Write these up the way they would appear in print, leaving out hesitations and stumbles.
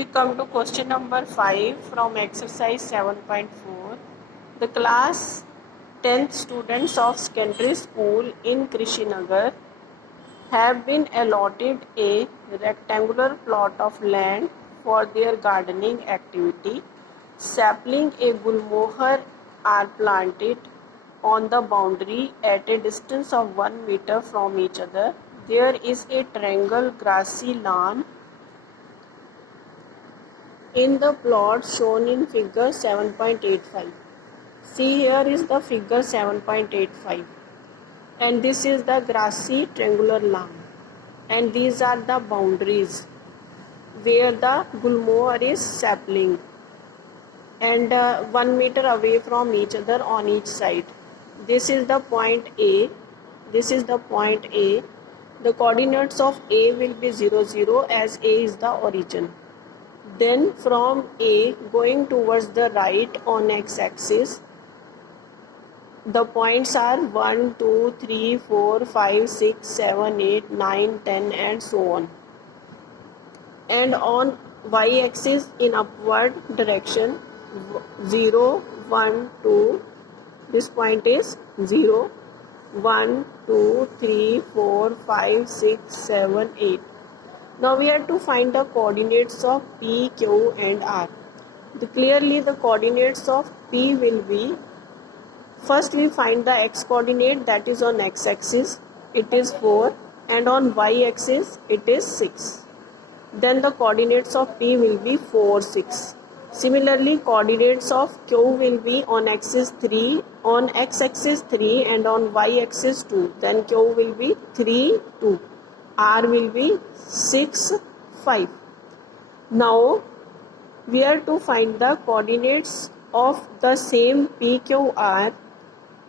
We come to question number 5 from exercise 7.4. The class 10th students of secondary school in Krishinagar have been allotted a rectangular plot of land for their gardening activity. Sapling a gulmohar are planted on the boundary at a distance of 1 meter from each other. There is a triangle grassy lawn in the plot shown in figure 7.85. See, here is the figure 7.85, and this is the grassy triangular lawn, and these are the boundaries where the gulmohar is sapling, and 1 meter away from each other on each side. This is the point A. This is the point A. The coordinates of A will be 0, 0 as A is the origin. Then from A going towards the right on x-axis, the points are 1, 2, 3, 4, 5, 6, 7, 8, 9, 10 and so on. And on y-axis in upward direction, 0, 1, 2, this point is 0, 1, 2, 3, 4, 5, 6, 7, 8. Now we have to find the coordinates of P, Q and R. Clearly the coordinates of P will be, first we find the x coordinate, that is on x-axis, it is 4, and on y-axis it is 6. Then the coordinates of P will be 4, 6. Similarly, coordinates of Q will be on x-axis 3, and on y-axis 2. Then Q will be 3, 2. R will be 6, 5. Now we are to find the coordinates of the same PQR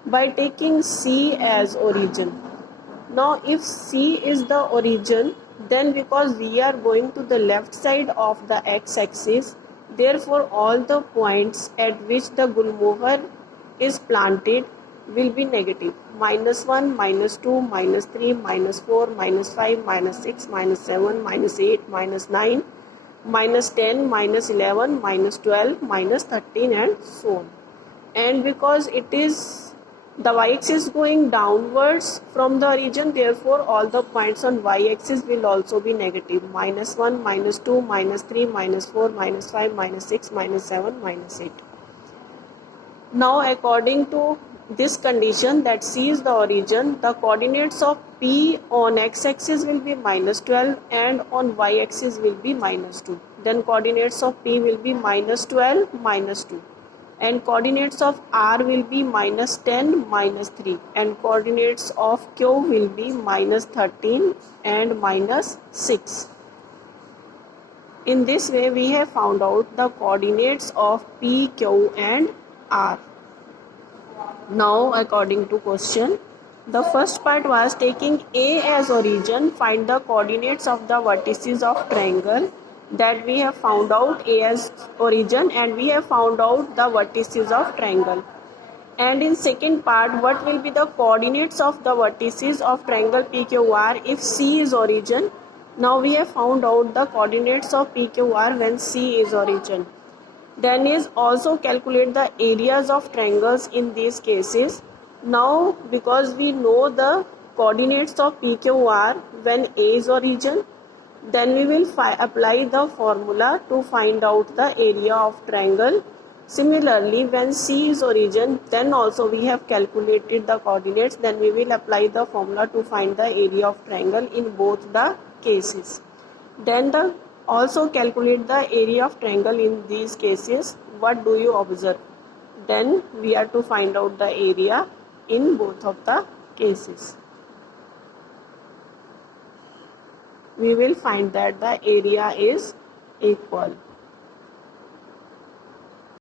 by taking C as origin. Now if C is the origin, then because we are going to the left side of the x-axis, therefore all the points at which the gulmohar is planted will be negative. -1, -2, -3, -4, -5, -6, -7, -8, -9, -10, -11, -12, -13 and so on. And because it is the y-axis going downwards from the origin, therefore all the points on y-axis will also be negative. -1, -2, -3, -4, -5, -6, -7, -8. Now according to this condition that C is the origin, the coordinates of P on x-axis will be -12 and on y-axis will be -2. Then coordinates of P will be -12, -2. And coordinates of R will be -10, -3. And coordinates of Q will be -13 and -6. In this way we have found out the coordinates of P, Q and R. Now according to question, the first part was taking A as origin, find the coordinates of the vertices of triangle. That we have found out A as origin and we have found out the vertices of triangle. And in second part, what will be the coordinates of the vertices of triangle PQR if C is origin. Now we have found out the coordinates of PQR when C is origin. Then is also calculate the areas of triangles in these cases. Now because we know the coordinates of PQR when A is origin, then we will apply the formula to find out the area of triangle. Similarly, when C is origin, then also we have calculated the coordinates, then we will apply the formula to find the area of triangle in both the cases. Then also calculate the area of triangle in these cases. What do you observe? Then we are to find out the area in both of the cases. We will find that the area is equal.